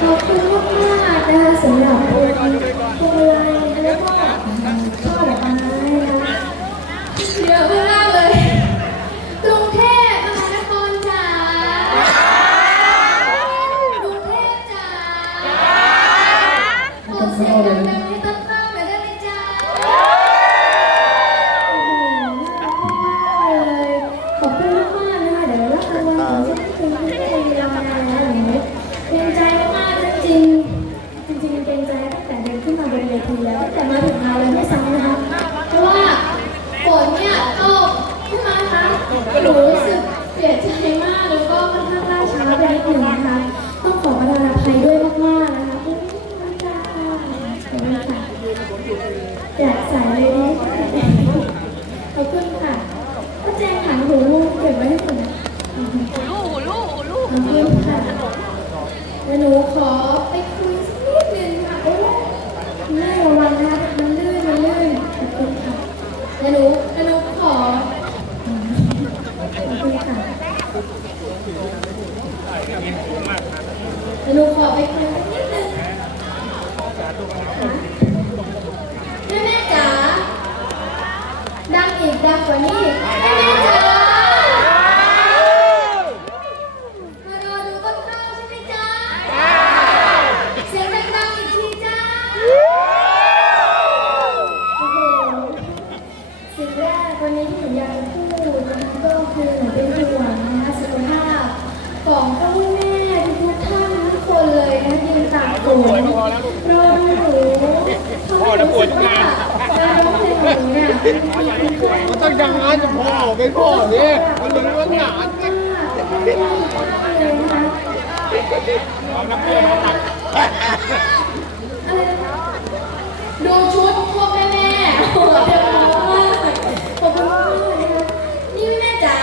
Thank you. ใจมากแล้วก็ค่อนข้างล่าช้าไปนิดหนึ่งนะคะ ต้องขอประทานอภัยด้วยมากๆนะคะอุ๊ยขอบคุณค่ะขอบคุณค่ะอยากใส่เลยดีขอบคุณค่ะก็แจงหางหูลูกเก็บไว้ให้หนูนะลูกลูกลูกขอบคุณค่ะแล้วหนูขอไปคุยสักนิดนึงค่ะโอ้แม่ระวังนะคะมันลื่นมันลื่นขอบคุณค่ะแล้วหนูแล้วหนูขออืมขอบคุณค่ะแล้วหนูขอ ไปคุยสักนิดนึงแม่แม่จ๋า ดังอีกดังกว่านี้แม่แม่จ๋ามารอดูต้นข้าวใช่ไหมจ๊ะเสียงดังๆอีกทีจ้าโอ้โหสิ่งแรกวันนี้ที่หนูอยากจะพูดนะคะก็คือหนูเป็นห่วงนะคะสุขภาพของพ่อแม่ทุกๆท่านทุกคนเลยนะยืนตากฝนร อดูหนูพ่อรู้สึกว่าการร้องเพลงของหนูเนี่ยมันมีคุณค่ามันต้องอย่างนั้นพ่อไม่พ่อเนี่ยมันรู้ว่าหนานดูชุดพวกแม่แม่ๆโอ้โหเดี๋ยวมากขอบคุณมากเลยนะคะนี่แม่จ๋า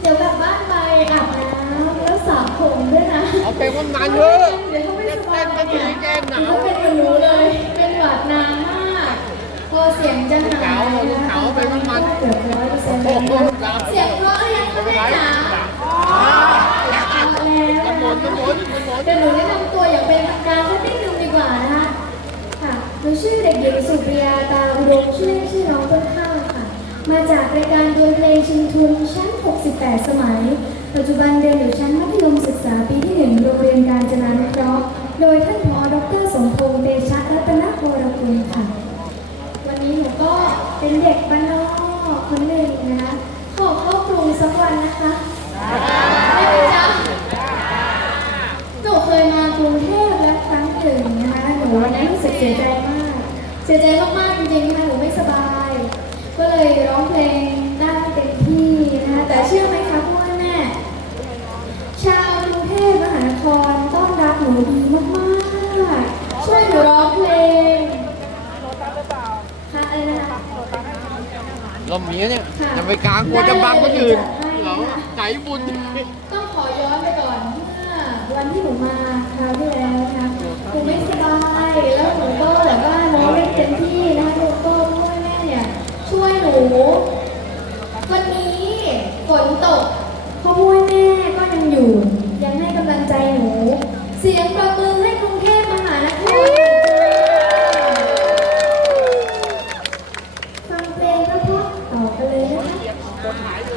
เดี๋ยวกลับบ้านไปอาบน้ำแล้วสระผมด้วยนะ เอาเพลงว่านานเยอะเดี๋ยวเขาไม่สบายเต้ นไปถึงแก้มหนาวเขาเป็นเหมือนหนูเลย เป็นหวัดนานมากพอเสียงจะหายนะหนาวไปมันมันเกือบร้อยเปอร์เซ็นต์เลยนะเสียงเพราะหรือยังคะแม่จ๋าเอาแล้วหมุนนะหมุนหมุนหมุนเดี๋ยวหนูแนะนำตัวอย่างเป็นทางการสักนิดนึงดีกว่านะคะค่ะหนูชื่อเด็กหญิงสุปริยาตาอุดมชื่อเล่นชื่อน้องต้นข้าวค่ะ มาจากรายการดวลเพลงชิงทุนชั้น 68 สมัย ปัจจุบันเรียนอยู่ ค่ะ วันนี้หนูก็เป็นเด็กบ้านนอกคนหนึ่งนะคะขอเข้ากรุงสักวันนะคะได้ไหมจ๊ะหนูเคยมากรุงเทพแล้วครั้งหนึ่งนะคะ หนูวันนั้นรู้สึกเสียใจมาก เสียใจมากๆจริงๆค่ะหนูไม่สบาย ก็เลยร้องเพลงได้ไม่เต็มที่นะคะ แต่เชื่อไหมคะพ่อแม่ ชาวกรุงเทพมหานครต้อนรับหนูดีมากๆ ช่วยหนูร้องเพลงค่ะอะไรนะคะ ล มนี้เนี่ยจะไปกลางกลัวจะบังคนอื่นเหรอใจบุญต้องขอย้อนไปก่อนเมื่อวันที่หนูมาคราวที่แล้วนะคะหนูไม่สบ